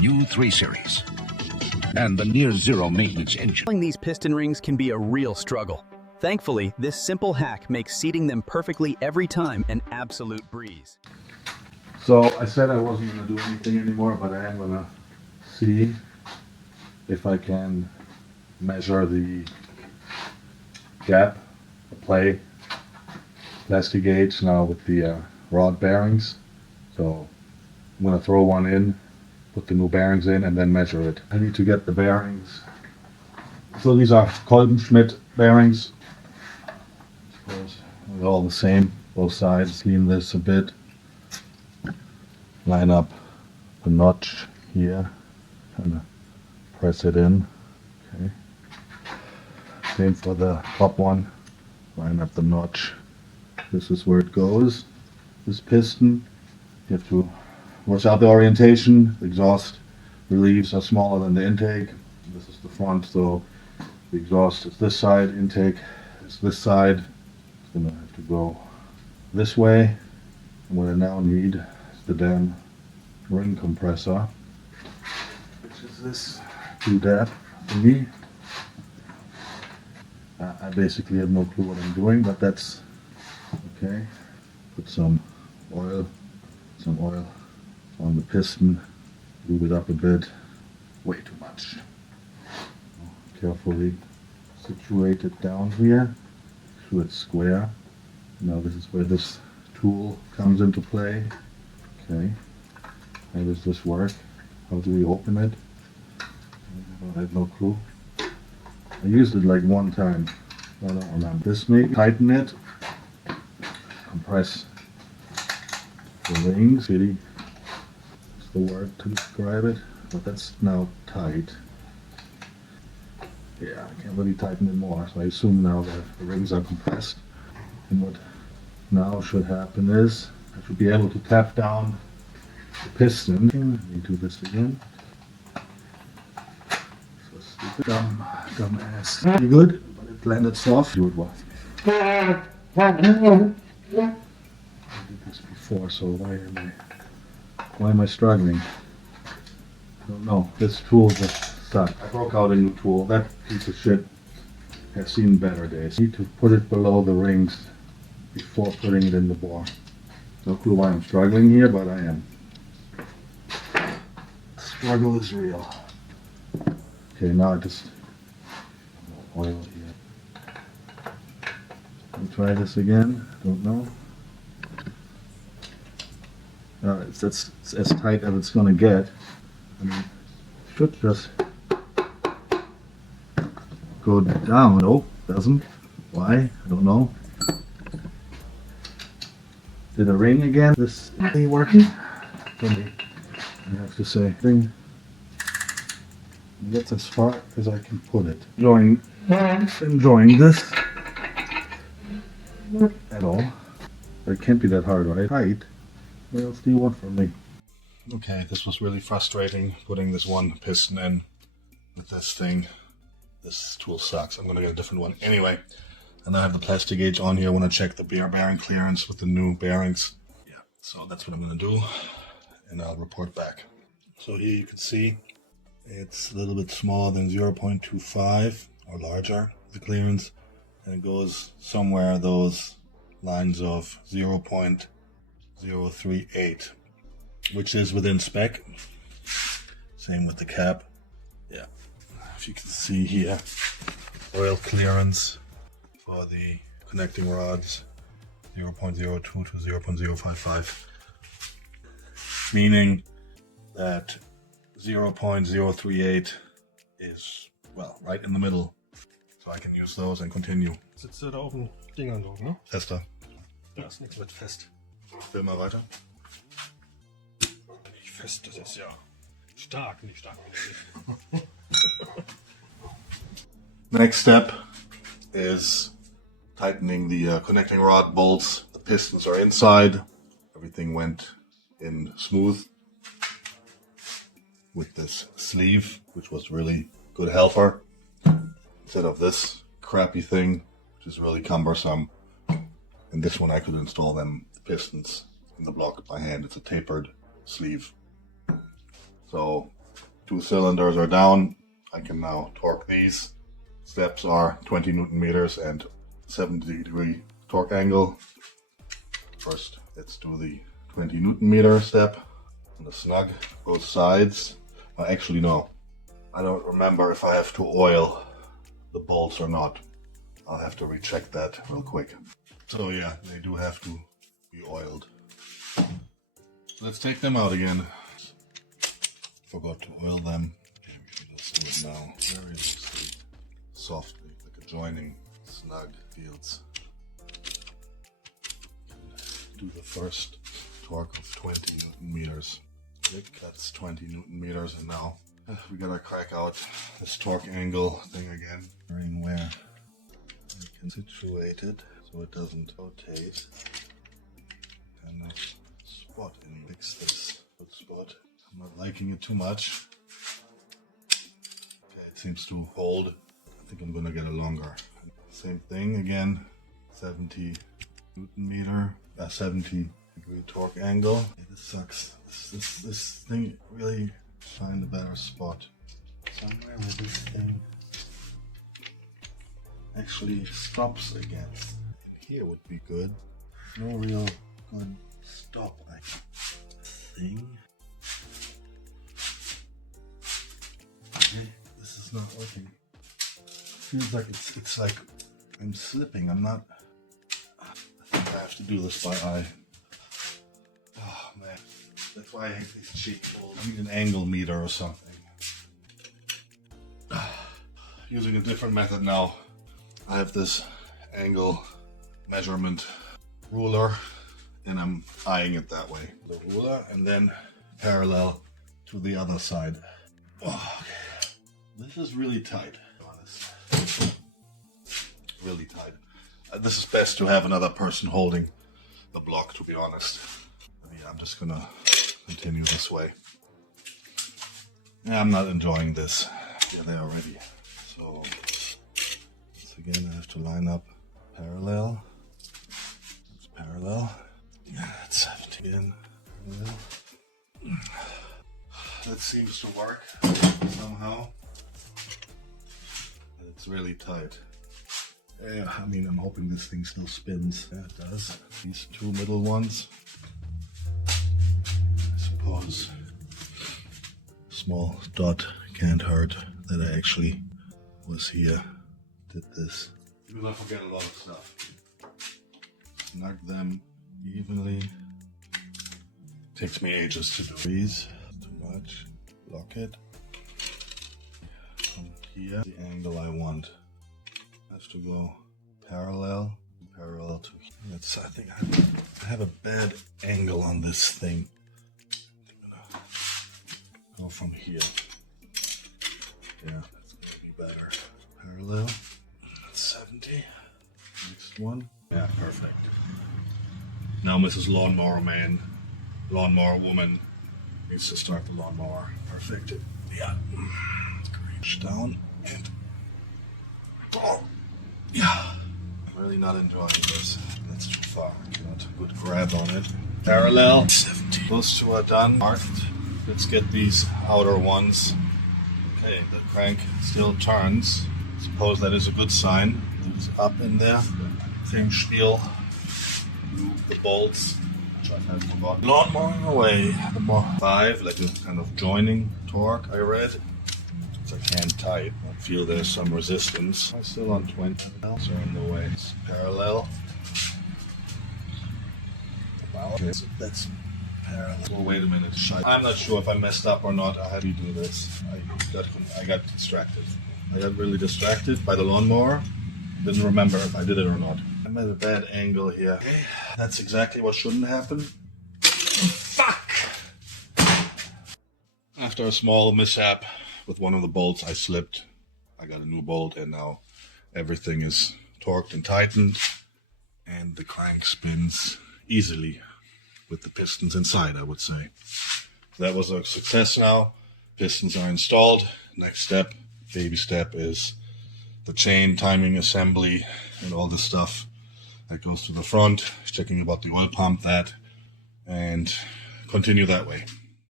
new 3 Series and the near-zero maintenance engine. Installing these piston rings can be a real struggle. Thankfully, this simple hack makes seating them perfectly every time an absolute breeze. So I said I wasn't going to do anything anymore, but I am going to see if I can measure the gap, the play, plastic gauge now with the rod bearings. So I'm going to throw one in, put the new bearings in, and then measure it. I need to get the bearings. So these are Kolbenschmidt bearings. I suppose they're all the same, both sides. Clean this a bit. Line up the notch here. Kind of press it in. Okay. Same for the top one. Line up the notch. This is where it goes. This piston. You have to watch out the orientation. The exhaust reliefs are smaller than the intake. This is the front, so the exhaust is this side, intake is this side. It's gonna have to go this way. And what I now need is the damn ring compressor, which is this doodad for me. I basically have no clue what I'm doing, but that's okay. Put some oil on the piston, lube it up a bit, way too much. Carefully situate it down here, make sure it's square. Now this is where this tool comes into play. Okay, how does this work? How do we open it? I have no clue. I used it like one time, I don't remember. This may tighten it, compress the rings, really is the word to describe it, but that's now tight. Yeah, I can't really tighten it more, so I assume now that the rings are compressed. And what now should happen is I should be able to tap down the piston. Let me do this again. So stupid, dumb ass. Pretty good, but it landed soft. Do it well. I did this before, so why am I struggling? I don't know. This tool just stuck. I broke out a new tool. That piece of shit has seen better days. I need to put it below the rings before putting it in the bore. No clue why I'm struggling here, but I am. The struggle is real. Okay, now I just oil here. Let me try this again. Don't know. It's as tight as it's gonna get. I mean, it should just go down. Nope, doesn't. Why? I don't know. Did it ring again? This ain't working? I have to say, thing gets as far as I can put it. Enjoying this at all. But it can't be that hard, right? Tight. What else do you want from me? Okay, this was really frustrating, putting this one piston in with this thing. This tool sucks. I'm gonna get a different one anyway. And I have the plastic gauge on here. I want to check the bearing clearance with the new bearings. Yeah, so that's what I'm gonna do, and I'll report back. So here you can see it's a little bit smaller than 0.25 or larger, the clearance, and it goes somewhere those lines of 0.038, which is within spec. Same with the cap. Yeah, if you can see here, oil clearance for the connecting rods 0.02 to 0.055, meaning that 0.038 is, well, right in the middle, so I can use those and continue. Sitzt du da auf den Dingern drauf, ne? Fester. Da ist nichts mit fest. Will mal weiter. Nicht fest, das ist ja stark, nicht stark. Next step is tightening the connecting rod bolts. The pistons are inside. Everything went in smooth with this sleeve, which was really good helper, instead of this crappy thing, which is really cumbersome. And this one I could install them, the pistons, in the block by hand. It's a tapered sleeve. So 2 cylinders are down. I can now torque these. Steps are 20 Newton meters and 70-degree torque angle. First, let's do the 20 Newton meter step on the snug, both sides. Actually, no. I don't remember if I have to oil the bolts or not. I'll have to recheck that real quick. So yeah, they do have to be oiled. Let's take them out again. Forgot to oil them. Okay, we can just do it now. Very loosely, softly, like a joining, snug fields. Do the first torque of 20 Newton meters. That's 20 Newton meters, and now we gotta crack out this torque angle thing again. Where we can situate it so it doesn't rotate. Kind of spot and fix this good spot. I'm not liking it too much. Okay, it seems to hold. I think I'm gonna get a longer. Same thing again. 70 Newton meter, 70-degree torque angle. Okay, this sucks. This thing really find a better spot. Somewhere where this thing actually stops again. And here would be good. No real good stop, I think. Okay, this is not working. Feels like it's like I'm slipping. I'm not. I think I have to do this by eye. Oh man, that's why I hate these cheap tools. I need an angle meter or something. Using a different method now. I have this angle measurement ruler and I'm eyeing it that way. The ruler and then parallel to the other side. Oh, okay. This is really tight, to be honest. Really tight. This is best to have another person holding the block, to be honest. But yeah, I'm just gonna continue this way. Yeah, I'm not enjoying this. Yeah, they're already. So once again, I have to line up parallel. It's parallel. Yeah, that's 70 again. Parallel. That seems to work somehow. It's really tight. Yeah, I mean, I'm hoping this thing still spins. Yeah, it does. These two middle ones. I suppose small dot can't hurt that I actually was here, did this. Because I forget a lot of stuff. Snug them evenly. Takes me ages to do these. Too much. Lock it. From here, the angle I want. Have to go parallel to here. That's, I think I have a bad angle on this thing. I'm gonna go from here. Yeah, that's gonna be better. Parallel. That's 70. Next one. Yeah, perfect. Now Mrs. Lawnmower Man, Lawnmower Woman needs to start the lawnmower. Perfect. Yeah. Great. Down and oh. Yeah. I'm really not enjoying this. That's too far. Not a good grab on it. Parallel. 70. Those two are done. Marked. Let's get these outer ones. Okay, the crank still turns. Suppose that is a good sign. It's up in there. Same spiel. The bolts, which I have forgotten. Lawnmowing away. The 5, like a kind of joining torque, I read. It's a hand tight. I feel there's some resistance. I'm still on 20. Else are in the way. It's parallel. Okay, so that's parallel. Oh, wait a minute. I'm not sure if I messed up or not. I had to do this. I got distracted. I got really distracted by the lawnmower. Didn't remember if I did it or not. I'm at a bad angle here. Okay, that's exactly what shouldn't happen. Fuck! After a small mishap with one of the bolts, I slipped. I got a new bolt and now everything is torqued and tightened and the crank spins easily with the pistons inside, I would say. That was a success now. Pistons are installed. Next step, baby step, is the chain timing assembly and all this stuff that goes to the front, checking about the oil pump, that, and continue that way.